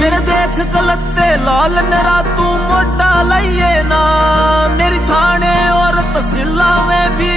मेरे देख गलते लाल नरा तू मोटा लाइए ना, मेरी थाने और तहसीला में भी